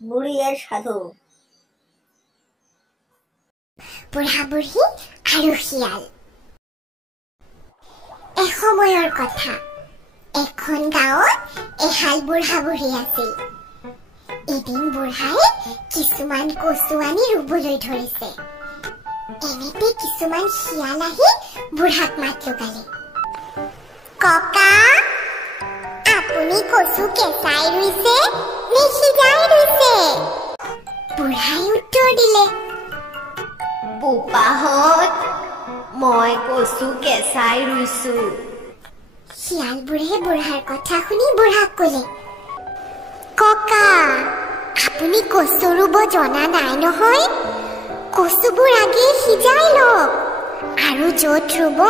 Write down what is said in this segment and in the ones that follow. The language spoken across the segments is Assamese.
বুঢ়ীৰ সাধু। বুঢ়া বুঢ়ী আৰু শিয়াল। এসময়ৰ কথা, এখন গাঁৱত এহাল বুঢ়া বুঢ়ী আছিল। এদিন বুঢ়াই কিছুমান কচু আনি ৰুবলৈ ধৰিছে। এনেতে কিছুমান শিয়াল আহি বুঢ়াক মাত লগালে, ককা, আপুনি কচু কেঁচাই ৰুইছে নে সিজাই ৰুইছে? বুঢ়াই উত্তৰ দিলে, বোপাহঁত, মই কচু কেঁচাই ৰুইছো। শিয়ালবোৰে বুঢ়াৰ কথা শুনি বুঢ়াক কলে, ককা, আপুনি কচু ৰুব জনা নাই নহয়। কচুবোৰ আগে সিজাই লওক আৰু য'ত ৰুব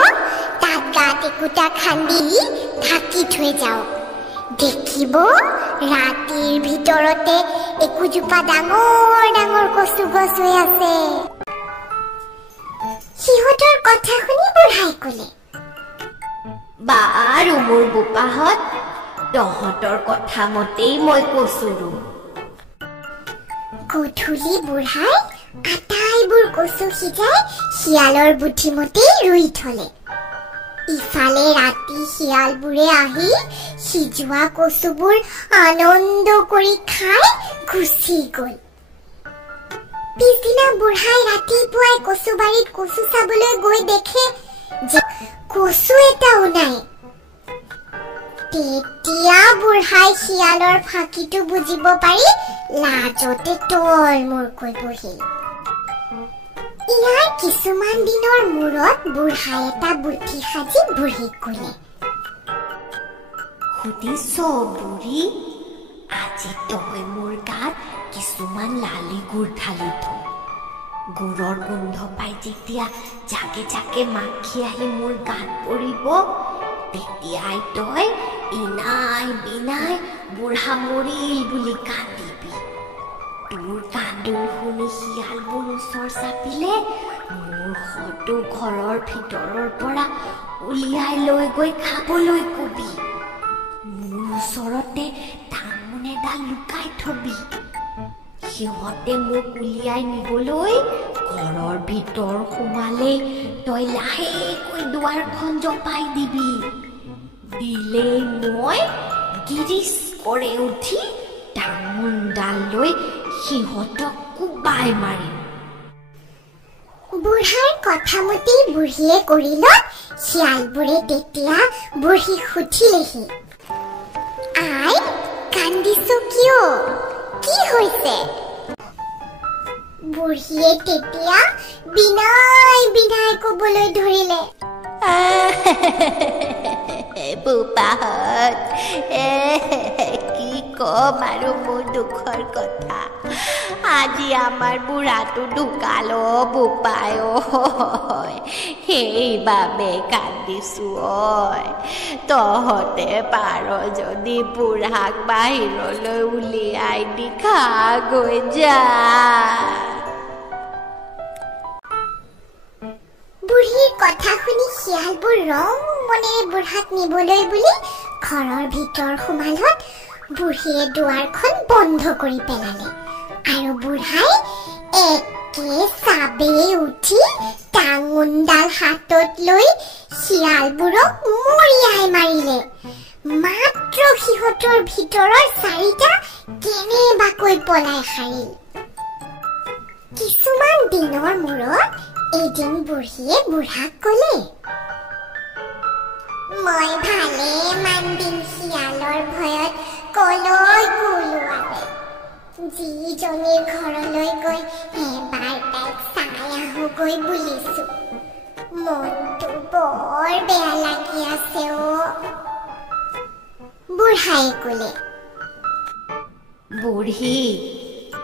তাত গাত একোটা খান্দি ঢাকি থৈ যাওক। দেখিব ৰাতিৰ ভিতৰতে একোজোপা ডাঙৰ ডাঙৰ কচু গছ হৈ আছে। সিহঁতৰ কথা শুনি বুঢ়াই কলে, বাৰু মোৰ বোপাহঁত, তহঁতৰ কথা মতেই মই কচু ৰুম। গধূলি বুঢ়াই আটাইবোৰ কচু সিজাই শিয়ালৰ বুদ্ধিমতেই ৰুই থলে। ইফালে ৰাতি শিয়ালবোৰে আহি সিজোৱা কচুবোৰ আনন্দ কৰি খাই গুচি গল। পিছদিনা বুঢ়াই ৰাতিপুৱাই কচু বাৰীত কচু চাবলৈ গৈ দেখে যে কচু এটাও নাই। তেতিয়া বুঢ়াই শিয়ালৰ ফাঁকিটো বুজিব পাৰি লাজতে তল মূৰকৈ বহিল। ইয়াৰ কিছুমান দিনৰ মূৰত বুঢ়াই এটা বুদ্ধি সাজি বুঢ়ীক কলে, সুধিছ বুঢ়ী, আজি তই মোৰ গাত কিছুমান লালি গুড় ঢালি থ। গুড়ৰ গোন্ধ পাই যেতিয়া জাকে জাকে মাখি আহি মোৰ গাত পৰিব, তেতিয়াই তই ইনাই বিনাই বুঢ়া মৰিল বুলি কান্দিবি। তোৰ কান্দোন শুনি শিয়ালবোৰ ওচৰ চাপিলে মোৰ শটো ঘৰৰ ভিতৰৰ পৰা উলিয়াই লৈ গৈ খাবলৈ কবি। মোৰ ওচৰতে টাঙোন এডাল লুকাই থবি। সিহঁতে মোক উলিয়াই নিবলৈ ঘৰৰ ভিতৰ সোমালেই তই লাহেকৈ দুৱাৰখন জপাই দিবি। দিলেই মই গিৰিচ কৰি উঠি টাঙোনডাল লৈ সিহঁতক কোবাই মাৰিম। বুঢ়াৰ কথা মতেই বুঢ়ীয়ে কৰিল। শিয়ালবোৰে তেতিয়া বুঢ়ীক সুধিলেহি, আই, কান্দিছ কিয়? কি হৈছে? বুঢ়ীয়ে তেতিয়া বিনাই বিনাই কবলৈ ধৰিলে, বোপাহঁত, কি কম আৰু মোৰ দুখৰ কথা। আজি আমাৰ বুঢ়াটো ঢুকাল বোপাই, সেইবাবে কান্দিছো। তহঁতে পাৰ যদি বুঢ়াক বাহিৰলৈ উলিয়াই দি খাগৈ যা। বুঢ়ীৰ কথা শুনি শিয়ালবোৰ ৰং মনেৰে বুঢ়াক নিবলৈ বুলি ঘৰৰ ভিতৰ সোমালত বুঢ়ীয়ে দুৱাৰখন বন্ধ কৰি পেলালে আৰু বুঢ়াই একে চাবেই উঠি টাঙোনডাল হাতত লৈ শিয়ালবোৰক মৰিয়াই মাৰিলে। মাত্ৰ সিহঁতৰ ভিতৰৰ চাৰিটা কেনেবাকৈ পলাই সাৰিল। কিছুমান দিনৰ মূৰত এদিন বুঢ়ীয়ে বুঢ়াক কলে, মই ভালেমান দিন শিয়ালৰ ভয়ত কলৈ গলোৱালে। যিজনীৰ ঘৰলৈ গৈ এবাৰ তাইক চাই আহোগৈ বুলিছো। মনটো বৰ বেয়া লাগি আছে অ। বুঢ়াই কলে, বুঢ়ী,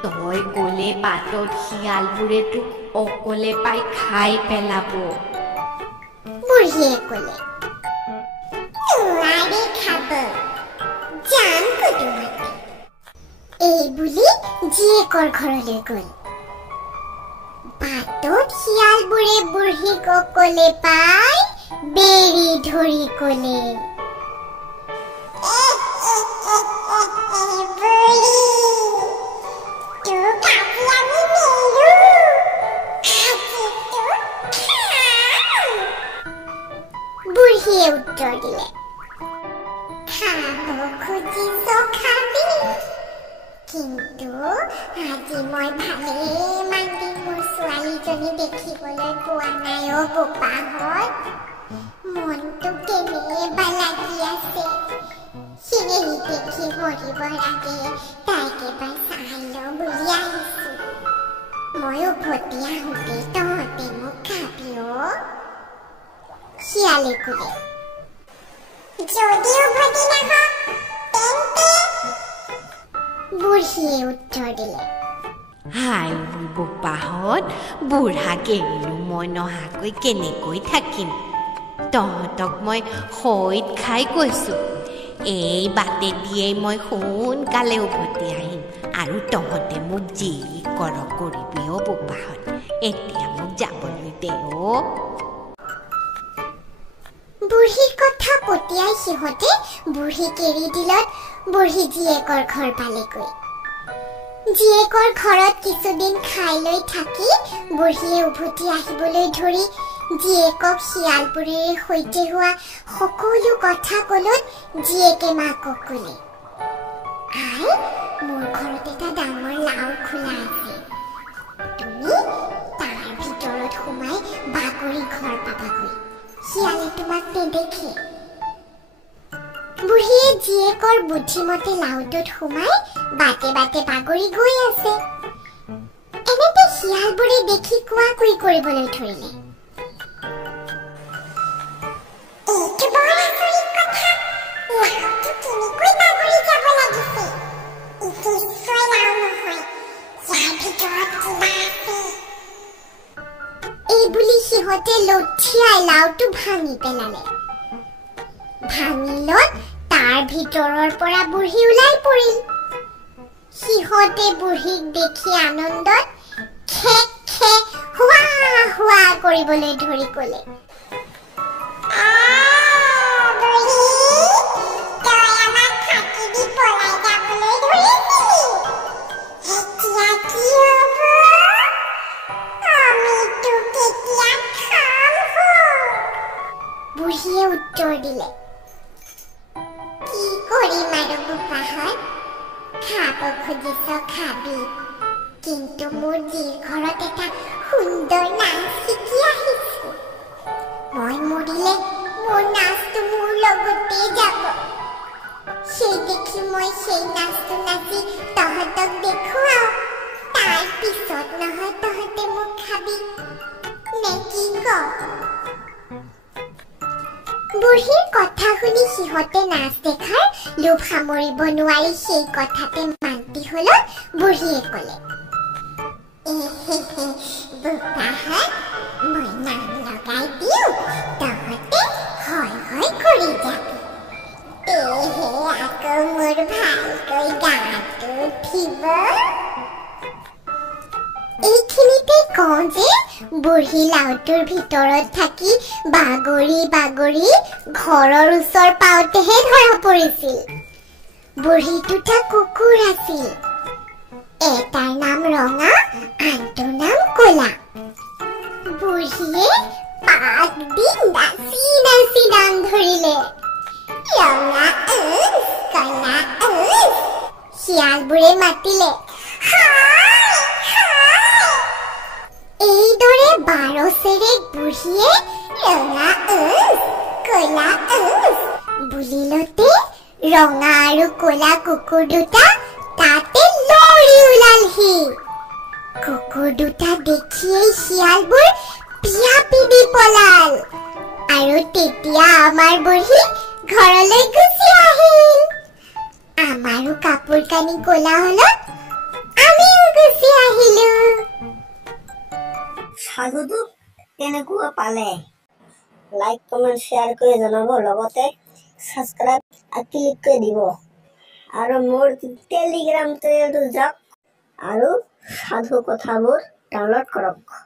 তই গলে বাটত শিয়ালবোৰে তোক অকলে পাই খাই পেলাব। বুঢ়ীয়ে কলে, নোৱাৰি খাব, যাম কুটুমতে। এই বুলি জীয়েকৰ ঘৰলৈ গল। বাটত শিয়ালবোৰে বুঢ়ীক অকলে পাই বেৰি ধৰি কলে, খাব খুজিছ খাবি কিন্তু আজি মই ভালেমান দিন মোৰ ছোৱালীজনী দেখিবলৈ পোৱা নাই অ' বোপাহঁত মনটো কেনেবা লাগি আছে সিনেৰি দেখি মৰিবৰ আগে তাইক এবাৰ চাই লওঁ বুলি আহিছোঁ মই উভতি আহোঁতে তহঁতে মোক খাবি অ' শিয়ালে ক'লে যদি উভতি নাহ তেন্তে বুঢ়ীয়ে উত্তৰ দিলে হাই বোপাহঁত বুঢ়াক এৰিনো মই নহাকৈ কেনেকৈ থাকিম তহঁতক মই সৈত খাই কৈছোঁ এই বাটে দিয়েই মই সোনকালে উভতি আহিম আৰু তহঁতে মোক যি কৰ কৰিবি অ' বোপাহঁত এতিয়া মোক যাবলৈ দে অ' বুঢ়ীৰ কথা পতিয়াই সিহঁতে বুঢ়ীক এৰি দিলত বুঢ়ী জীয়েকৰ ঘৰ পালেগৈ জীয়েকৰ ঘৰত কিছুদিন খাই লৈ থাকি বুঢ়ীয়ে উভতি আহিবলৈ ধৰি জীয়েকক শিয়ালবোৰেৰে সৈতে হোৱা সকলো কথা ক'লত জীয়েকে মাকক ক'লে আই মোৰ ঘৰত এটা ডাঙৰ লাও খোলা আছে তুমি তাৰ ভিতৰত সোমাই বাগৰি ঘৰ পাবাগৈ শিয়ালে তোমাক নেদেখে বুঢ়ীয়ে জীয়েকৰ বুদ্ধিমতে লাওটোত সোমাই বাটে বাটে বাগৰি গৈ আছে এনেতে শিয়ালবোৰে দেখি কোৱাকুই কৰিবলৈ ধৰিলে এইটো বৰ আচৰিত কথা লাওটো কেনেকৈ বাগৰি যাব লাগিছে ইটো নিশ্চয় লাও নহয় ইয়াৰ ভিতৰত কিবা আছে এই বুলি সিহঁতে লঠিয়াই লাওটো ভাঙি পেলালে ভাঙিলত তাৰ ভিতৰৰ পৰা বুঢ়ী ওলাই পৰিল সিহঁতে বুঢ়ীক দেখি আনন্দত খে খে হুৱা হুৱা কৰিবলৈ ধৰি ক'লে বুঢ়ীয়ে উত্তৰ দিলে কি কৰিম আৰু বোপাহঁত খাব খুজিছ খাবি কিন্তু মোৰ জীৰ ঘৰত এটা সুন্দৰ নাচ শিকি আহিছোঁ মই মৰিলে মোৰ নাচটো মোৰ লগতে যাব সেই দেখি মই সেই নাচটো নাচি তহঁতক দেখুৱাও তাৰ পিছত নহয় তহঁতে মোক খাবি নে কি ক বুঢ়ীৰ কথা শুনি সিহঁতে নাচ দেখাৰ লোভ সামৰিব নোৱাৰি সেই কথাতে মান্তি হলত বুঢ়ীয়ে ক'লে বোপাহঁত মই নাম লগাই দিওঁ তহঁতে হয় হয় কৰি যাবি তেহে আকৌ মোৰ ভালকৈ গাটো উঠিব এইখিনিতে কওঁ যে বুঢ়ী লাওটোৰ ভিতৰত থাকি বাগৰি বাগৰি ঘৰৰ ওচৰ পাওঁতেহে ধৰা পৰিছিল বুঢ়ী দুটা কুকুৰ আছিল এটাৰ নাম ৰঙা আনটোৰ নাম ক'লা বুঢ়ীয়ে পাক দি নাচি নাচি নাম ধৰিলে ৰঙা ক'লা শিয়ালবোৰে মাতিলে এইদৰে বাৰচেৰে বুঢ়ীয়ে ৰঙা ক'লা বুলিলতে ৰঙা আৰু ক'লা কুকুৰ দুটা তাতে লৰি ওলালহি কুকুৰ দুটা দেখিয়েই শিয়ালবোৰ পিয়া পিবি পলাল আৰু তেতিয়া আমাৰ বুঢ়ী ঘৰলৈ গুচি আহিল আমাৰো কাপোৰ কানি ক'লা হলত আমিও গুচি আহিলো সাধুটো কেনেকুৱা পালে লাইক কমেণ্ট শ্বেয়াৰ কৰি জনাব লগতে সাবস্ক্ৰাইব ক্লিক কৰি দিব আৰু মোৰ টেলিগ্ৰাম চেনেলটো যাওক আৰু সাধু কথাবোৰ ডাউনলোড কৰক